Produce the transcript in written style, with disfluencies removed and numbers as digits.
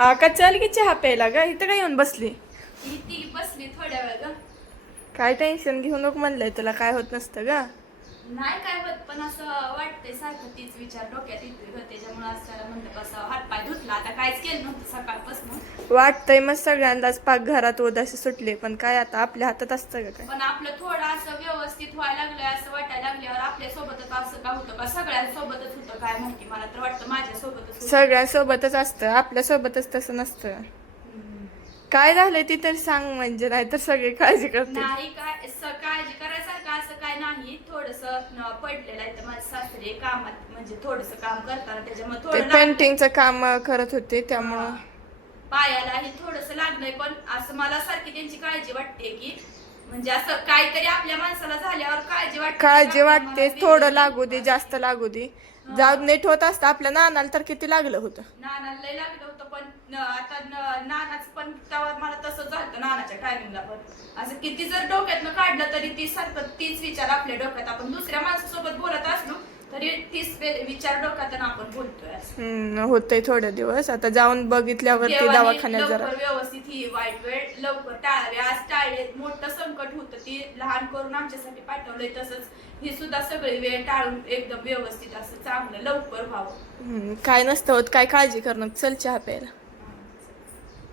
का चल की चहा प्यायला ग इथं काय येऊन बसली. ती बसली थोड्या वेळ ग. काय टेन्शन घेऊ नको म्हणलंय तुला, काय होत नसतं ग. नाही काय होत, पण असं वाटतंय सारखं तीच विचार डोक्यात येते ग. त्याच्यामुळे असं म्हणलं कसं हातपाय धुतला, आता काहीच केलं नव्हतं सकाळपासून. वाटतंय मग सगळ्यांनाच पाक घरात उदासी सुटली, पण काय आता आपल्या हातात असतं का काय. पण आपलं थोडं असं व्यवस्थित व्हायला लागलंय असं वाटायला लागल्यावर आपल्या सोबतच असं का होतं का सगळ्यांसोबतच होतं काय माहिती. मला तर वाटतं माझ्यासोबतच सगळ्यांसोबतच असतं, आपल्या सोबतच तसं नसतं. काय झालंय ती तर सांग, म्हणजे नाही तर सगळी काळजी करते. नाही काय काळजी करायसारखं असं काय नाही. थोडस पडलेलं आहे तर माझे सासरे कामात, म्हणजे थोडस काम करताना त्याच्यामुळे ते थोडं पेंटिंगचं काम करत होते त्यामुळं पायालाही थोडस लागलंय. पण असं मला सारखी त्यांची काळजी वाटते की म्हणजे असं काहीतरी आपल्या माणसाला झाल्यावर काळजी वाटते. थोडं लागू दे, जास्त लागू दे, जाऊ नीट होत असतं. आपल्या नानाला तर किती लागलं होतं. नानाला लय लागलं होतं, पण आता नानाच पण तेव्हा मला तसं झालं. नानाच्या टायमिंगला पण असं किती जर डोक्यातनं काढलं तरी ती सारखं तीच विचार आपल्या डोक्यात. आपण दुसऱ्या माणसासोबत बोलत असलो तरी तीच विचार डोक्यात आपण बोलतोय. होतंय थोडे दिवस, आता जाऊन बघितल्यावरती दवाखान्यात जरा व्यवस्थित ही वाईट वेळ लवकर टाळावी. आज टाळले, मोठं संकट होतं, ती लहान करून आमच्यासाठी पाठवलंय. तसंच ही सुद्धा सगळी वेळ टाळून एकदम व्यवस्थित असं चांगलं लवकर व्हावं. काय नसतं होत, काय काळजी करणं. चल चहा प्यायला.